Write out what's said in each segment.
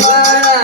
Yeah.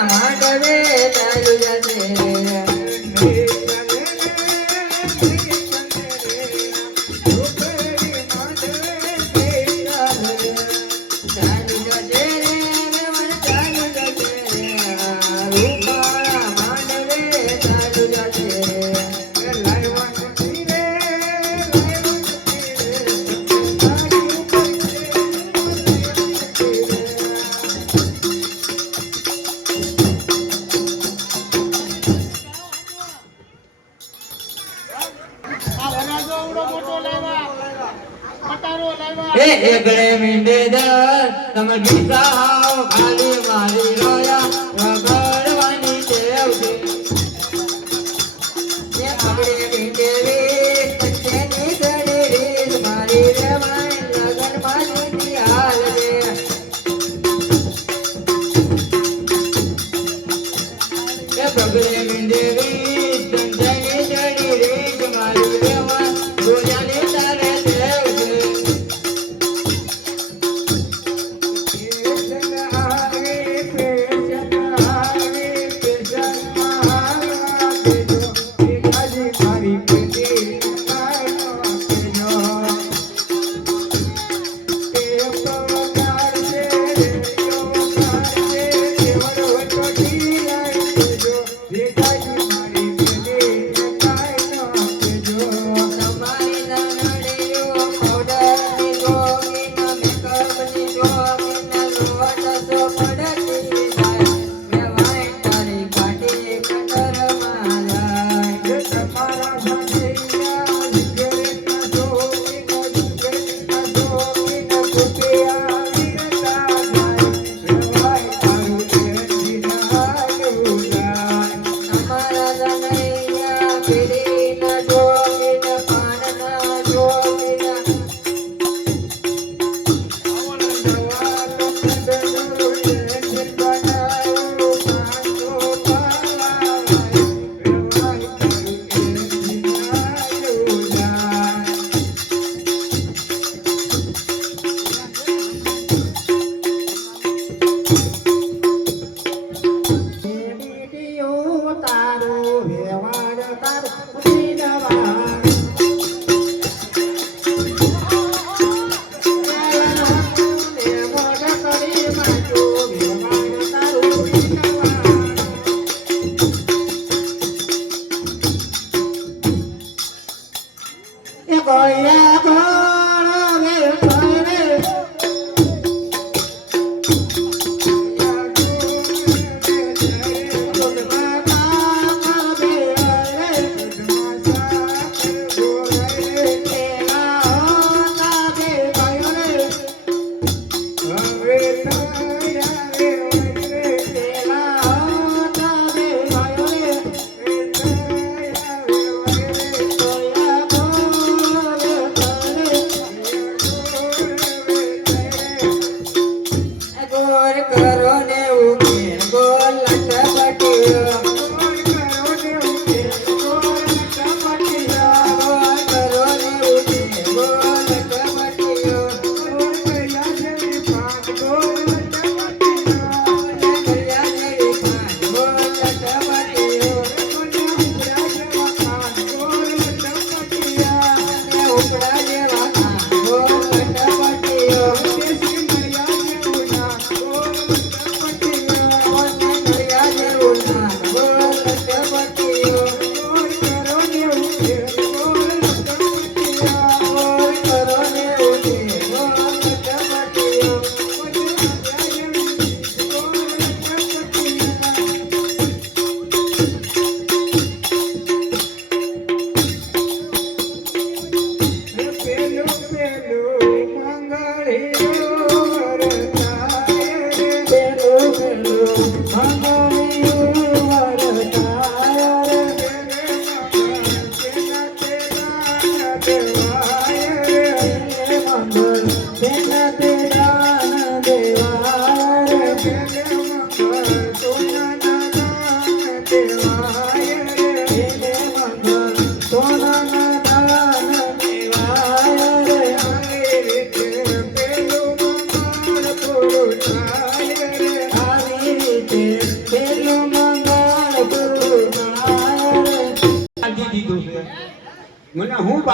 તમે હાવ ખાલી મારી રોયા.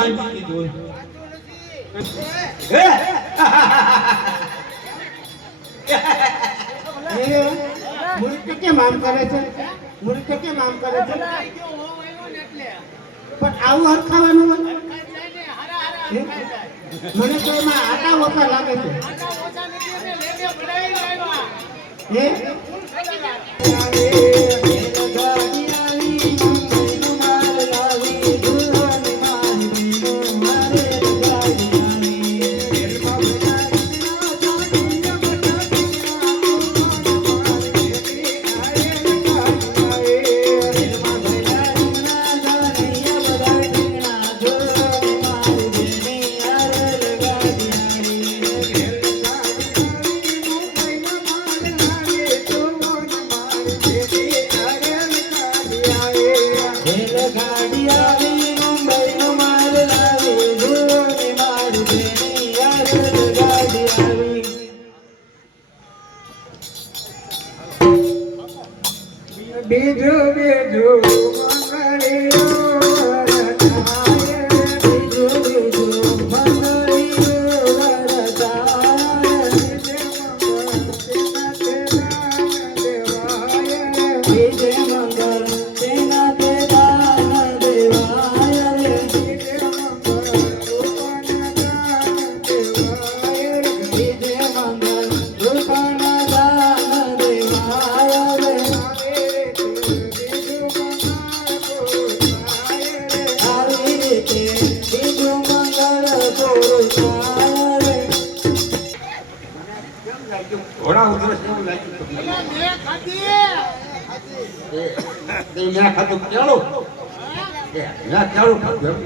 બાંધી દીધું? મૂર્ખ કેમ આમ કરે છે? મૂર્ખ કેમ આમ કરે છે? પણ આવું હરખાવાનું મને તો એમાં આટા ઓછા લાગે છે. હે? બીજું બીજું મેં ખાધું કેળું? મેં કેળું ખાધું.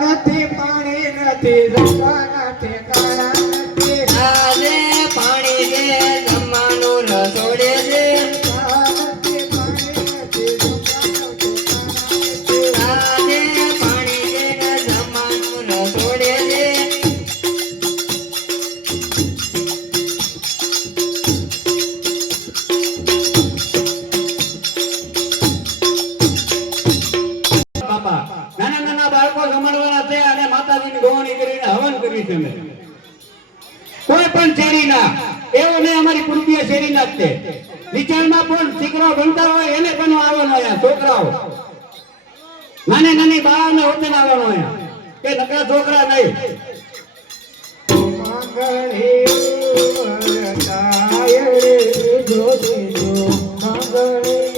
નથી પાણી નથી રસ્તા નથી કાળા બાળકો છે અને માતાજીની ગોવણી કરીને હવન કરી છે મેં કોઈ પણ શેરીના, એવો નહીં અમારી કુટુંબીય શેરીના જ છે નીચાણમાં પણ દીકરાઓ ભણતા હોય, એને પણ આવવાનો અહીંયા, છોકરાઓ. નાની નાની બાળાને વચન આવવાનો અહીંયા. કે નકરા છોકરા નહીં. કારનું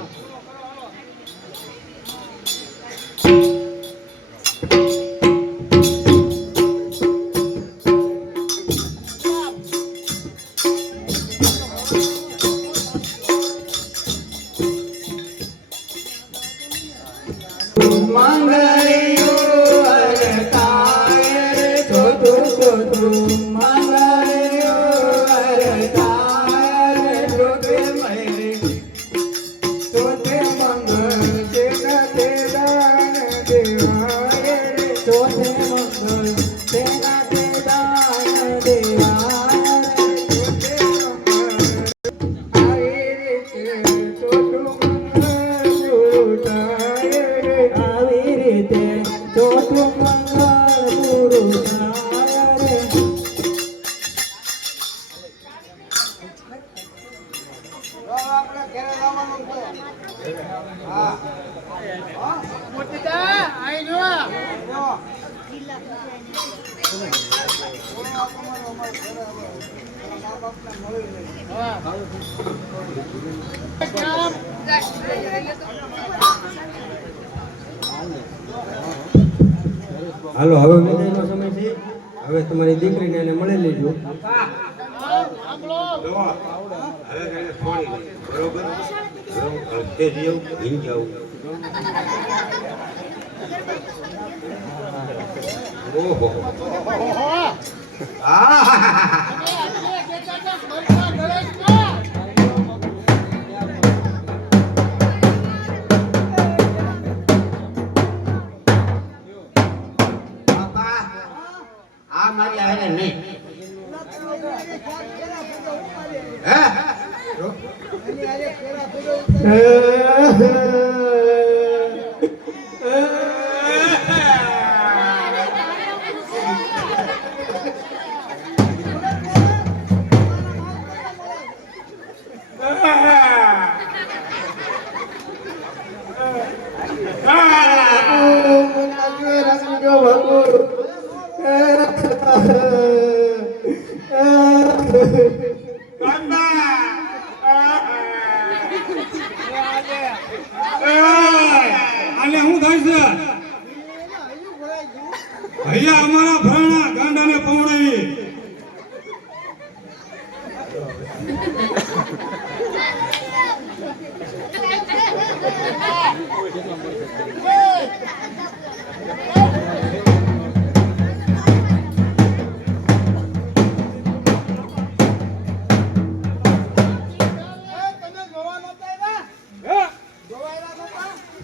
love. હાલો, હવે વિદાયનો સમય છે. હવે તમારી દીકરીને એને મળી લેજો. આ મારી હારે નહીં હે.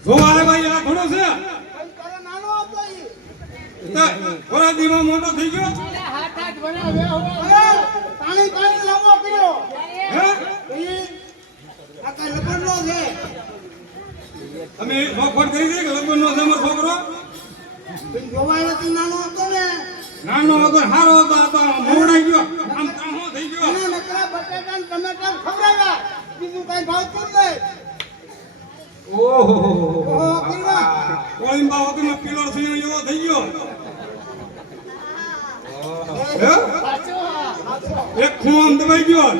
જોવા આવ્યા આ ઘોડો છે. થોડા દીમાં મોટો થઈ ગયો. પાણી પાણી લાવવો કર્યો હે? આ કઈ લગન નો છે. તમે એક વખત કરી દે કે લગ્ન નો છે અમારો છોકરો? જોવાયો તો નાનો હતો ને નાનો હતો હારો હતો આ તો મોવડાઈ ગયો. આમ તાહો થઈ ગયો. ના નકરા બટેટા ને ટમેટા ખવડાવ્યા? બીજું કઈ ભાવતું નહીં. ઓહો કર્યા. કોઈમ્બા વગરનો પીલો થઈ ગયો. એક ખૂણ દબાઈ ગયો.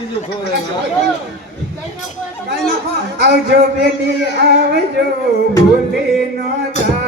કઈ નાખો આવજો બેટી આવજો ભૂલી નો જાતા